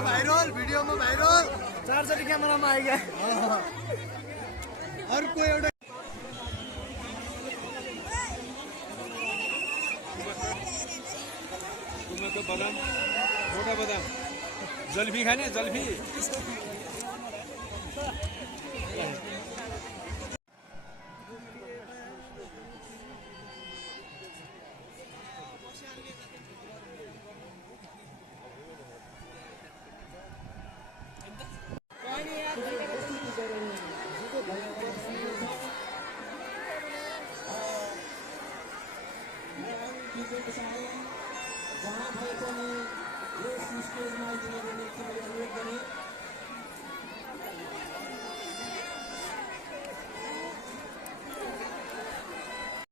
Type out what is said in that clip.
Viral भिडियोमा viral 4 क्यामेरामा आइगयो अर्को एउटा बदाम मोटा बदाम जल्फी खाने जल्फी जहाँ भए पनि यस स्टेजमा दिने निम्ति मैले अनुरोध गरेँ।